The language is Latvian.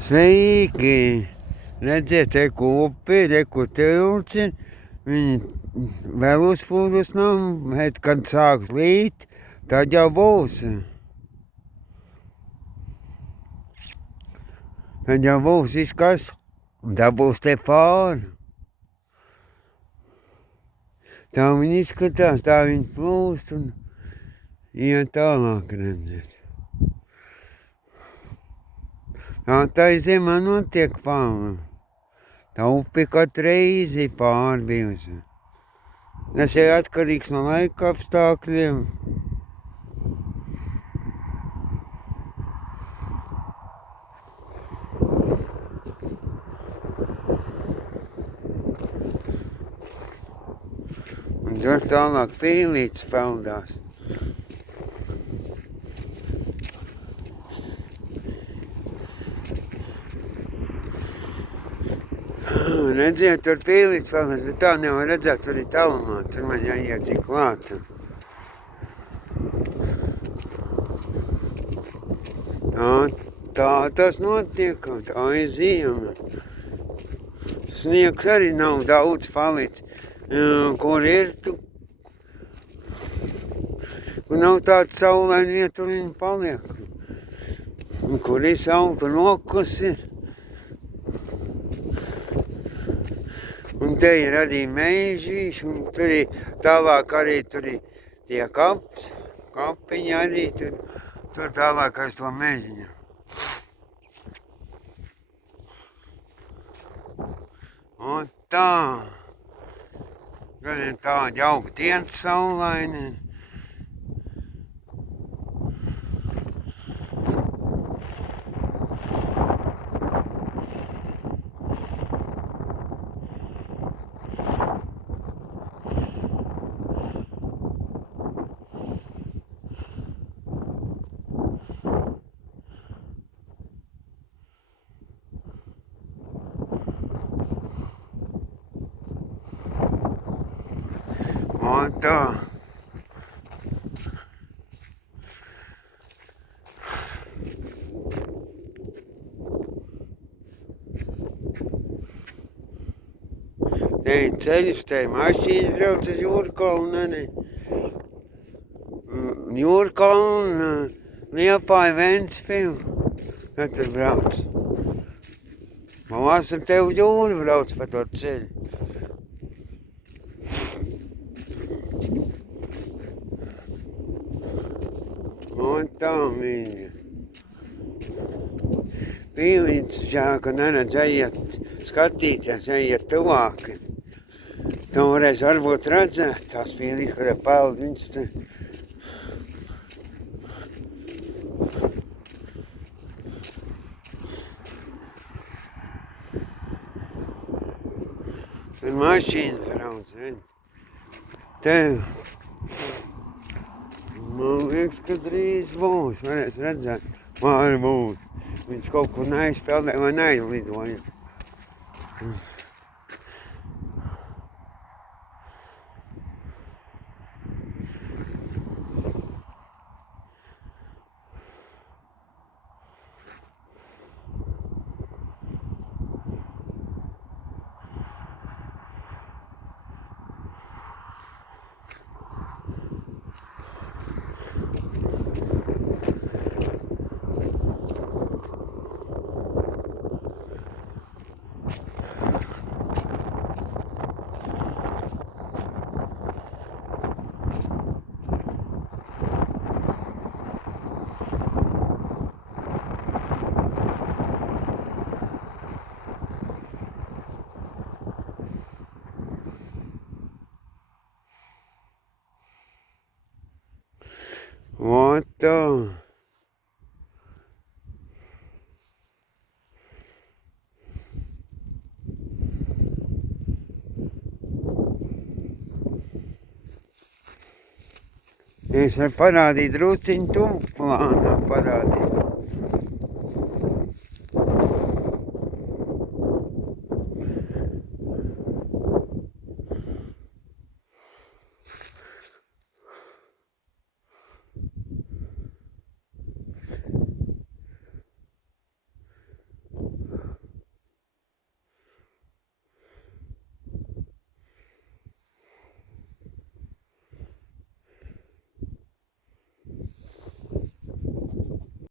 Sveiki! Redziet, te kopi, re, ko tilts ir. Viņi vēl uzpūdus nav, bet kad sāks līt, tad jau būs. Tad jau būs izkas, un tā būs te pāri. Tā viņi izskatās, tā viņi plūst un iet tālāk, redziet. Tā zemā notiek pāri. Tā upe katru reizi pārbijusi. Tas ir atkarīgs no laika apstākļiem. Un tur tālāk pīlītis peldās. Redziet, tur pīlītis peldās, bet tā nevar redzēt, tur ir tālumā, tur man jāiet tik klāt. Tā tas notiek, tā ir ziema. Sniegs arī nav daudz palicis. Kur ir tu? Un nav tāda saulaina vieta, tur viņi paliek. Un kur ir saule, tur nokus ir. Un te ir arī mežīs, un tur ir tālāk arī tur ir tie kapiņi arī tur tālāk aiz to mežiņu. Un tā. Gan ir tādi jauki dienas saulaini. Un tā. Te ir ceļš, te ir mašīnas brauc uz Jūrkalnu, Jūrkalnu, Liepāju, Ventspilu. Tad tur brauc. Vasarā te uz jūru brauc pa to ceļu. Un tā, mīļa. Pīlītis žēl, ka neredz ejiet skatīties, ejiet tuvāk. Tu varēs varbūt redzēt tās pīlītes, kad ir peld, viņas te. Tur mašīnas brauc, redz. Tev. Man liekas, ka drīz būs, varēs redzēt, varbūt. Viņš kaut kur neizpeldē vai neizlidoja. Ot tā. Es varu parādīt drusciņu tuvu plānā, parādīt.